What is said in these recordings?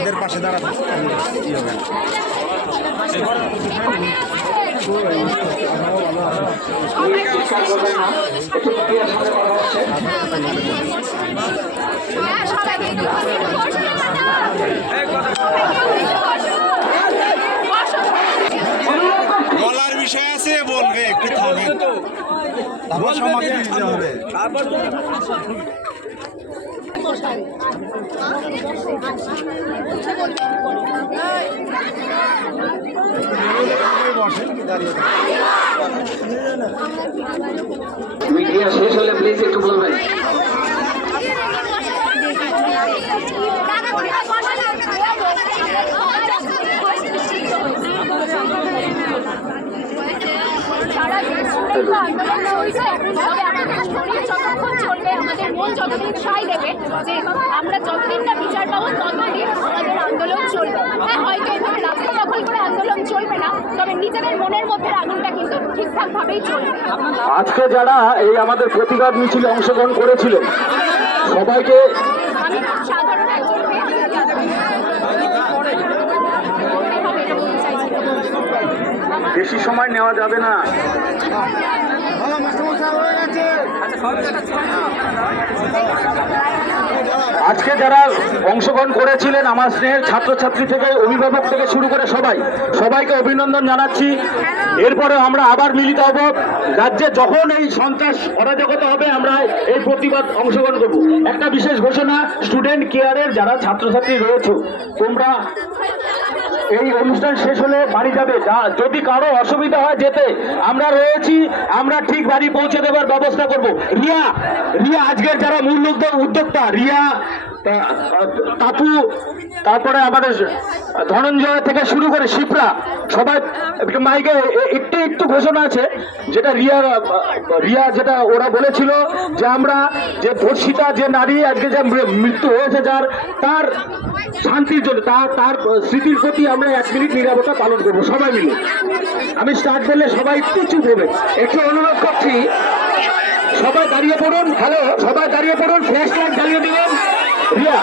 এদের পাশে দাঁড়াতে বলার বিষয় আছে, বলবে একটু থামবেন, তারপর সমাজে দিতে হবে। মিডিয়া শেষ হলে প্লিজ একটু বলবেন। আমাদের মন যতদিন সাই দেবে যে আমরা যতদিন না বিচার পাবো ততদিন আমাদের আন্দোলন চলবে। হ্যাঁ, হয়তো এভাবে রাস্তা দখল করে আন্দোলন চলবে না, তবে নিজেদের মনের মধ্যে আগুনটা কিন্তু ঠিকঠাক ভাবেই চলবে। আজকে যারা এই আমাদের প্রতিবাদ মিছিলে অংশগ্রহণ করেছিলেন সবাইকে আমি সাধারণ একজন বেশি সময় নেওয়া যাবে না। আজকে যারা অংশগ্রহণ করেছিলেন আমার স্নেহের ছাত্রছাত্রী থেকে অভিভাবক থেকে শুরু করে সবাইকে অভিনন্দন জানাচ্ছি। এরপরে আমরা আবার মিলিত হব। রাজ্যে যখন এই সন্ত্রাস অরাজকতা হবে আমরা এই প্রতিবাদ অংশগ্রহণ করব। একটা বিশেষ ঘোষণা, স্টুডেন্ট কেয়ারের যারা ছাত্রছাত্রী রয়েছে তোমরা এই অনুষ্ঠান শেষ হলে বাড়ি যাবে। যদি কারো অসুবিধা হয় যেতে আমরা রয়েছি, আমরা ঠিক বাড়ি পৌঁছে দেওয়ার ব্যবস্থা করব। রিয়া আজকের যারা মূল উদ্যোক্তা, রিয়া, তাপু, তারপরে আমাদের ধনঞ্জয় থেকে শুরু করে শিপ্রা, সবাই মাইকে একটু ঘোষণা আছে যেটা রিয়া যেটা ওরা বলেছিল যে আমরা যে ধর্ষিতা যে নারী আজকে যে মৃত্যু হয়েছে তার শান্তির জন্য তার স্মৃতির প্রতি আমরা 1 মিনিট নীরবতা পালন করবো সবাই মিলে। আমি স্টার্ট করলে সবাই একটু চুপ হবে। একটু অনুরোধ করছি সবাই দাঁড়িয়ে পড়ুন। হ্যালো, সবাই দাঁড়িয়ে পড়ুন। ফ্ল্যাশ লাইট জ্বালিয়ে দিবেন। রিয়া,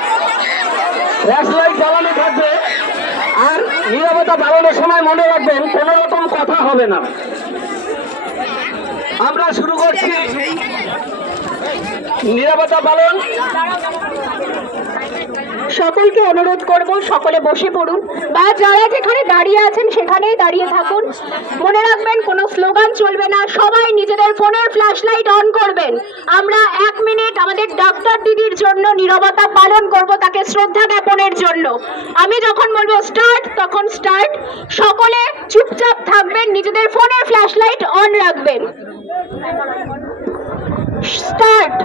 ফ্ল্যাশ লাইট জ্বালানো থাকবে। আর নীরবতা পালনের সময় মনে রাখবেন কোন রকম কথা হবে না। আমরা শুরু করছি নীরবতা পালন। সকলকে অনুরোধ করব সকলে বসে পড়ুন বা যারা যেখানে দাঁড়িয়ে আছেন সেখানেই দাঁড়িয়ে থাকুন। মনে রাখবেন কোনো স্লোগান চলবে না, সবাই নিজেদের ফোনের ফ্ল্যাশ লাইট অন করবেন। আমরা 1 মিনিট আমাদের ডাক্তার দিদির জন্য নীরবতা পালন করব, তাকে শ্রদ্ধা জ্ঞাপনের জন্য। আমি যখন বলবো স্টার্ট তখন স্টার্ট। সকলে চুপচাপ থাকবেন, নিজেদের ফোনের ফ্ল্যাশ লাইট অন রাখবেন। স্টার্ট।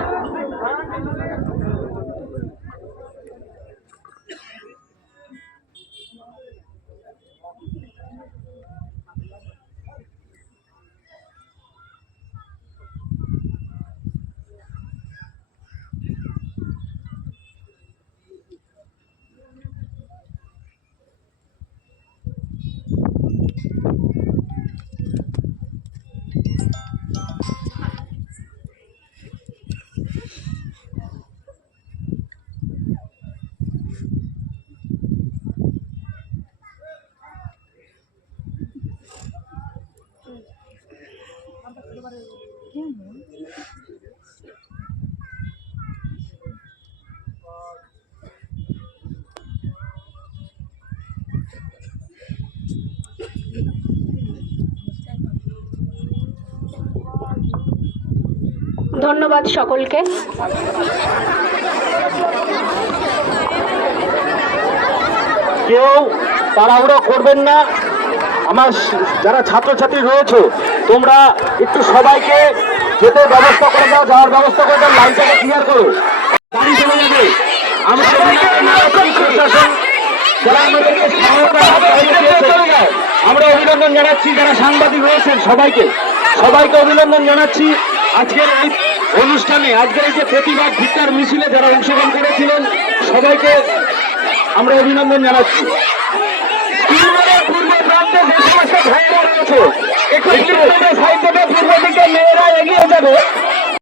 ধন্যবাদ সকলকে। কেউ তাড়াহুড়ো করবেন না। আমার যারা ছাত্রছাত্রী রয়েছে তোমরা একটু সবাইকে যেতে ব্যবস্থা করে দাও, যাওয়ার ব্যবস্থা করে দাও। লাইনটাকে ক্লিয়ার করো, গাড়ি চলে যাবে। আমরা অভিনন্দন জানাচ্ছি যারা সাংবাদিক রয়েছেন সবাইকে অভিনন্দন জানাচ্ছি। আজকের এই অনুষ্ঠানে, আজকের এই যে প্রতিবাদ ভিক্ষার মিছিলে যারা অংশগ্রহণ করেছিলেন সবাইকে আমরা অভিনন্দন জানাচ্ছি। পূর্ব প্রান্তে যে সমস্ত ভাইয়েরা রয়েছে একটু সাইড দেবে, পূর্ব দিকে মেয়েরা এগিয়ে যাবে।